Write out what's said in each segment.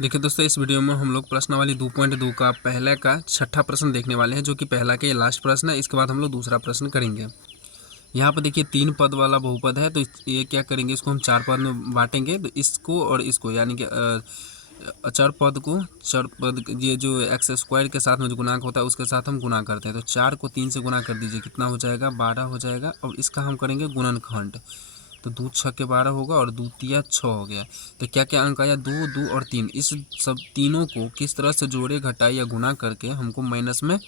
देखिए दोस्तों, इस वीडियो में हम लोग प्रश्नावली 2.2 का पहले का छठा प्रश्न देखने वाले हैं, जो कि पहला के लास्ट प्रश्न है। इसके बाद हम लोग दूसरा प्रश्न करेंगे। यहाँ पर देखिए 3 पद वाला बहुपद है, तो ये क्या करेंगे, इसको हम 4 पद में बांटेंगे। तो इसको और इसको यानी कि चर पद को चर पद ये जो एक्स स्क्वायर के साथ में जो गुणांक होता है उसके साथ हम गुणा करते हैं। तो 4 को 3 से गुणा कर दीजिए, कितना हो जाएगा, 12 हो जाएगा। और इसका हम करेंगे गुणनखंड, तो 2 छक्के 12 होगा और 2 तिया 6 हो गया। तो क्या क्या अंक आया, 2 2 और 3। इस सब तीनों को किस तरह से जोड़े घटाए या गुना करके हमको माइनस में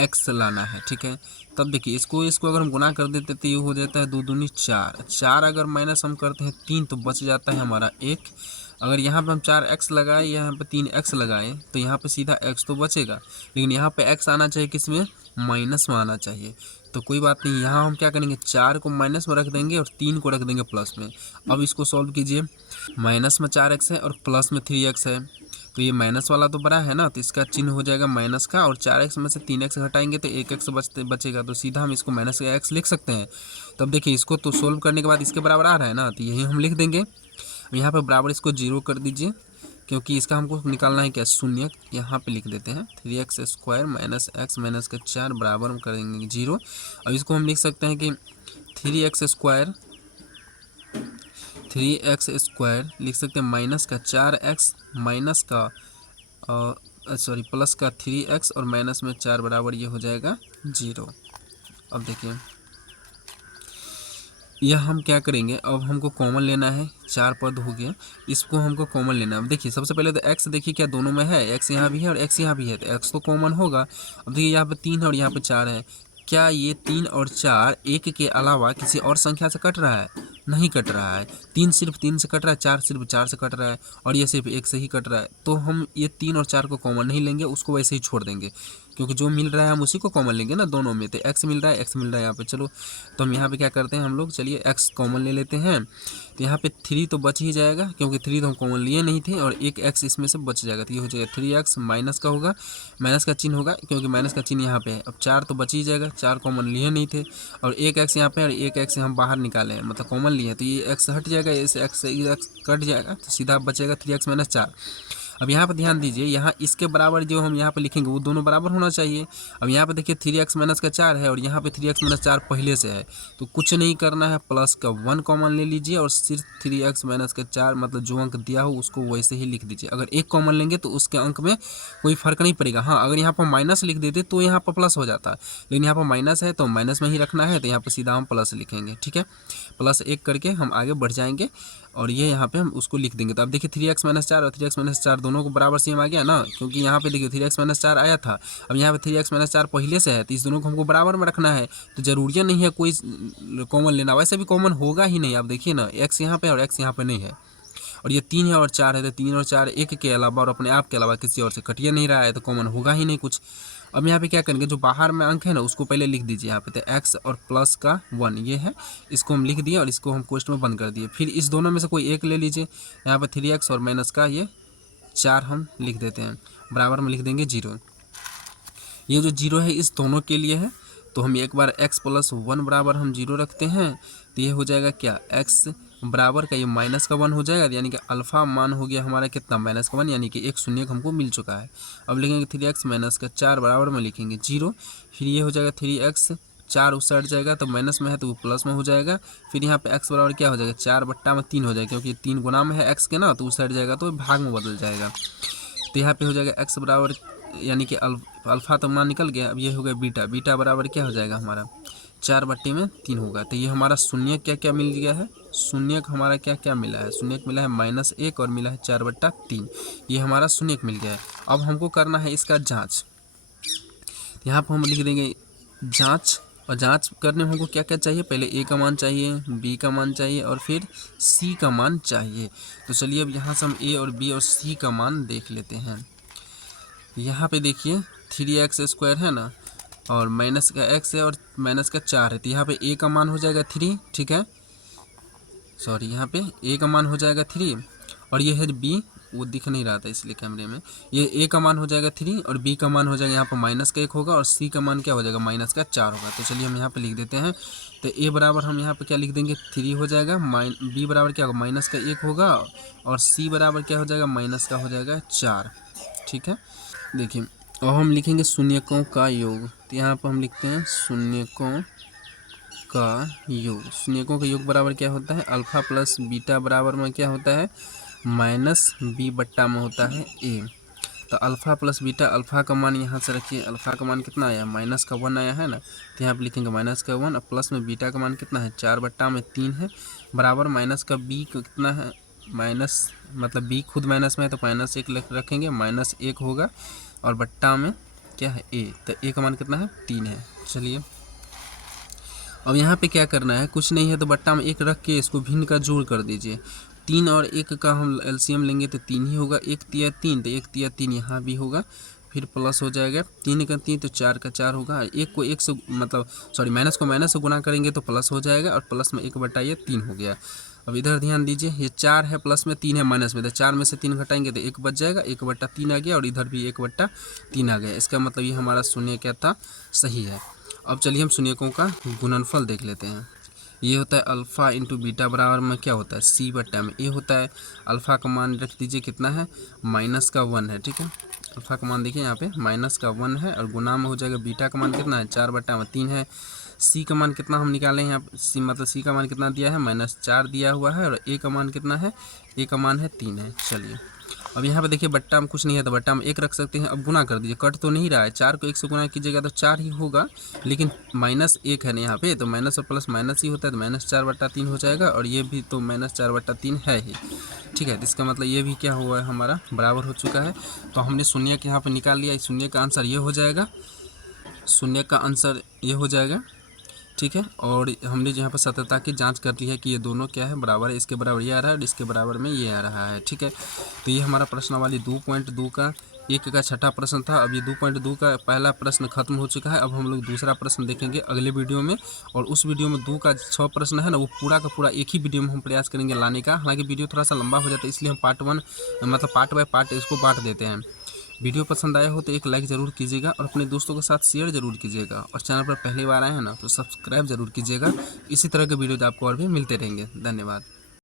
एक्स लाना है, ठीक है। तब देखिए इसको अगर हम गुना कर देते तो ये हो जाता है 2 दूनी 4। 4 अगर माइनस हम करते हैं 3 तो बच जाता है हमारा 1। अगर यहाँ पे हम 4x लगाए, यहाँ पे 3x लगाए, तो यहाँ पे सीधा x तो बचेगा, लेकिन यहाँ पे x आना चाहिए किसमें, माइनस में आना चाहिए। तो कोई बात नहीं, यहाँ हम क्या करेंगे, 4 को माइनस में रख देंगे और 3 को रख देंगे प्लस में। अब इसको सॉल्व कीजिए, माइनस में 4x है और प्लस में 3x है, तो ये माइनस वाला तो बड़ा है ना, तो इसका चिन्ह हो जाएगा माइनस का। और 4x में से 3x घटाएंगे तो 1x बचेगा, तो सीधा हम इसको माइनस का x लिख सकते हैं। तब देखिए इसको तो सोल्व करने के बाद इसके बराबर आ रहा है ना, तो यही हम लिख देंगे। यहाँ पर बराबर इसको 0 कर दीजिए, क्योंकि इसका हमको निकालना है क्या, शून्य। यहाँ पे लिख देते हैं 3x square minus x minus का 4 बराबर हम करेंगे 0। अब इसको हम लिख सकते हैं कि 3x स्क्वायर लिख सकते हैं माइनस का 4x माइनस का प्लस का 3x और माइनस में 4 बराबर ये हो जाएगा 0। अब देखिए यह हम क्या करेंगे, अब हमको कॉमन लेना है। 4 पद हो गया, इसको हमको कॉमन लेना है। अब देखिए सबसे पहले तो x देखिए क्या दोनों में है, x यहाँ भी है और x यहाँ भी है, तो x तो कॉमन होगा। अब देखिए यहाँ पे 3 है और यहाँ पे 4 है। क्या ये 3 और 4 1 के अलावा किसी और संख्या से कट रहा है, नहीं कट रहा है। 3 सिर्फ 3 से कट रहा है, 4 सिर्फ 4 से कट रहा है, और ये सिर्फ 1 से ही कट रहा है। तो हम ये 3 और 4 को कॉमन नहीं लेंगे, उसको वैसे ही छोड़ देंगे, क्योंकि जो मिल रहा है हम उसी को कॉमन लेंगे ना दोनों में। तो x मिल रहा है, x मिल रहा है यहाँ पे। चलो तो हम यहाँ पे क्या करते हैं, हम लोग चलिए x कॉमन ले लेते हैं। तो यहाँ पे 3 तो बच ही जाएगा, क्योंकि 3 तो हम कॉमन लिए नहीं थे, और एक x इसमें से बच जाएगा। तो ये हो जाएगा 3x माइनस का होगा, माइनस का चिन्ह होगा, क्योंकि माइनस का चिन्ह यहाँ पे है। अब 4 तो बच ही जाएगा, 4 कॉमन लिए नहीं थे, और एक x यहाँ पे और एक x हम बाहर निकाले हैं, मतलब कॉमन लिए हैं, तो ये x हट जाएगा, इस x से x कट जाएगा, तो सीधा बचेगा 3x माइनस 4। अब यहाँ पर ध्यान दीजिए, यहाँ इसके बराबर जो हम यहाँ पे लिखेंगे वो दोनों बराबर होना चाहिए। अब यहाँ पे देखिए 3x माइनस का 4 है और यहाँ पे 3x माइनस 4 पहले से है, तो कुछ नहीं करना है, प्लस का 1 कॉमन ले लीजिए और सिर्फ 3x माइनस का 4 मतलब जो अंक दिया हो उसको वैसे ही लिख दीजिए। अगर एक कॉमन लेंगे तो उसके अंक में कोई फर्क नहीं पड़ेगा। हाँ, अगर यहाँ पर माइनस लिख देते तो यहाँ पर प्लस हो जाता, लेकिन यहाँ पर माइनस है तो माइनस में ही रखना है, तो यहाँ पर सीधा हम प्लस लिखेंगे, ठीक है। प्लस 1 करके हम आगे बढ़ जाएंगे और ये यहाँ पे हम उसको लिख देंगे। तो अब देखिए 3x माइनस 4 और 3x माइनस 4 दोनों को बराबर सेम आ गया ना, क्योंकि यहाँ पे देखिए 3x माइनस 4 आया था, अब यहाँ पे 3x माइनस 4 पहले से है, तो इस दोनों को हमको बराबर में रखना है। तो जरूरी नहीं है कोई कॉमन लेना, वैसे भी कॉमन होगा ही नहीं। आप देखिए ना, x यहाँ पे और x यहाँ पे नहीं है, और ये 3 है और 4 है, तो 3 और 4 एक के अलावा और अपने आप के अलावा किसी और से कटिए नहीं रहा है, तो कॉमन होगा ही नहीं कुछ। अब यहाँ पे क्या करेंगे, जो बाहर में अंक है ना उसको पहले लिख दीजिए यहाँ पे, तो x और प्लस का 1 ये है, इसको हम लिख दिए और इसको हम क्वेश्चन में बंद कर दिए। फिर इस दोनों में से कोई एक ले लीजिए, यहाँ पे 3x और माइनस का ये 4 हम लिख देते हैं, बराबर में लिख देंगे 0। ये जो 0 है इस दोनों के लिए है, तो हम एक बार x प्लस 1 बराबर हम 0 रखते हैं, तो ये हो जाएगा क्या, x बराबर का ये माइनस का 1 हो जाएगा, यानी कि अल्फ़ा मान हो गया हमारा कितना, माइनस का 1, यानी कि एक शून्य हमको मिल चुका है। अब लिखेंगे 3x माइनस का 4 बराबर में लिखेंगे 0, फिर ये हो जाएगा 3x, 4 उस साइड जाएगा तो माइनस में है तो वो प्लस में हो जाएगा। फिर यहाँ पे x बराबर क्या हो जाएगा, 4/3 हो जाएगा, क्योंकि 3 गुना में है x के ना, तो उस साइड जाएगा तो भाग में बदल जाएगा। तो यहाँ पे हो जाएगा x बराबर, यानी कि अल्फ़ा तो मान निकल गया। अब ये हो गया बीटा, बीटा बराबर क्या हो जाएगा हमारा 4/3 होगा। तो ये हमारा शून्य क्या क्या मिल गया है, शून्य हमारा क्या क्या मिला है, शून्य मिला है -1 और मिला है 4/3, ये हमारा शून्य मिल गया है। अब हमको करना है इसका जाँच, यहाँ पर हम लिख देंगे जाँच, और जांच करने में हमको क्या क्या चाहिए, पहले a का मान चाहिए, b का मान चाहिए और फिर c का मान चाहिए। तो चलिए अब यहाँ से हम a और b और c का मान देख लेते हैं। यहाँ पे देखिए 3x स्क्वायर है ना, और माइनस का x है और माइनस का 4 है, तो यहाँ पे a का मान हो जाएगा 3, ठीक है, सॉरी यहाँ पे a का मान हो जाएगा 3, और ये है बी, वो दिख नहीं रहा था इसलिए कैमरे में। ये ए का मान हो जाएगा 3 और बी का मान हो जाएगा यहाँ पर माइनस का 1 होगा और सी का मान क्या हो जाएगा माइनस का 4 होगा। तो चलिए हम यहाँ पे लिख देते हैं। तो ए बराबर हम यहाँ पे क्या लिख देंगे 3 हो जाएगा, बी बराबर क्या होगा माइनस का 1 होगा और सी बराबर क्या हो जाएगा माइनस का हो जाएगा 4। ठीक है, देखिए अब हम लिखेंगे शून्यकों का योग। तो यहाँ पर हम लिखते हैं शून्यकों का योग। शून्यकों का योग बराबर क्या होता है अल्फ़ा प्लस बीटा बराबर में क्या होता है माइनस बी बट्टा में होता है ए। तो अल्फ़ा प्लस बीटा, अल्फ़ा का मान यहाँ से रखिए, अल्फ़ा का मान कितना आया माइनस का 1 आया है ना। तो यहाँ पर लिखेंगे माइनस का 1 और प्लस में बीटा का मान कितना है 4 बट्टा में 3 है, बराबर माइनस का बी कितना है माइनस, मतलब बी खुद माइनस में है तो माइनस 1 रखेंगे, माइनस 1 होगा और बट्टा में क्या है ए। तो ए का मान कितना है 3 है। चलिए अब यहाँ पे क्या करना है, कुछ नहीं है तो बट्टा में 1 रख के इसको भिन्न का जोड़ कर दीजिए। 3 और 1 का हम एलसीएम लेंगे तो 3 ही होगा, 1 तिया 3 तो 1 तिया 3 यहाँ भी होगा, फिर प्लस हो जाएगा 3 का 3 तो 4 का 4 होगा। 1 को 1 से मतलब सॉरी माइनस को माइनस से गुना करेंगे तो प्लस हो जाएगा और प्लस में 1 बटा ये 3 हो गया। अब इधर ध्यान दीजिए, ये 4 है प्लस में 3 है माइनस में, तो 4 में से 3 घटाएंगे तो 1 बच जाएगा, 1 बट्टा 3 आ गया और इधर भी 1 बट्टा 3 आ गया। इसका मतलब ये हमारा शून्य क्या था सही है। अब चलिए हम शून्यकों का गुणनफल देख लेते हैं। ये होता है अल्फ़ा इंटू बीटा बराबर में क्या होता है सी बट्टा में ए होता है। अल्फ़ा का मान रख दीजिए कितना है माइनस का 1 है। ठीक है, अल्फ़ा का मान देखिए यहाँ पे माइनस का 1 है और गुना में हो जाएगा बीटा का मान कितना है 4 बट्टा में 3 है। सी का मान कितना हम निकालें यहाँ पे, सी मतलब सी का मान कितना दिया है -4 दिया हुआ है और ए का मान कितना है, ए का मान है 3 है। चलिए अब यहाँ पे देखिए बट्टा में कुछ नहीं है तो बट्टा में 1 रख सकते हैं। अब गुना कर दीजिए, कट तो नहीं रहा है, 4 को 1 से गुना कीजिएगा तो 4 ही होगा, लेकिन -1 है ना यहाँ पे, तो माइनस और प्लस माइनस ही होता है, तो -4/3 हो जाएगा और ये भी तो -4/3 है ही। ठीक है, तो इसका मतलब ये भी क्या हुआ है हमारा बराबर हो चुका है। तो हमने शून्य के यहाँ पर निकाल लिया, शून्य का आंसर ये हो जाएगा, शून्य का आंसर ये हो जाएगा। ठीक है, और हमने यहाँ पर सत्यता की जांच कर ली है कि ये दोनों क्या है बराबर है, इसके बराबर ये आ रहा है और इसके बराबर में ये आ रहा है। ठीक है, तो ये हमारा प्रश्नावली 2.2 का 1 का छठा प्रश्न था। अब ये 2.2 का पहला प्रश्न खत्म हो चुका है। अब हम लोग दूसरा प्रश्न देखेंगे अगले वीडियो में, और उस वीडियो में 2 का 6 प्रश्न है ना, वो पूरा का पूरा एक ही वीडियो में हम प्रयास करेंगे लाने का। हालांकि वीडियो थोड़ा सा लंबा हो जाता है, इसलिए हम पार्ट 1 मतलब पार्ट बाय पार्ट इसको बांट देते हैं। वीडियो पसंद आया हो तो एक लाइक ज़रूर कीजिएगा और अपने दोस्तों के साथ शेयर ज़रूर कीजिएगा, और चैनल पर पहली बार आए हैं ना तो सब्सक्राइब ज़रूर कीजिएगा। इसी तरह के वीडियोज आपको और भी मिलते रहेंगे। धन्यवाद।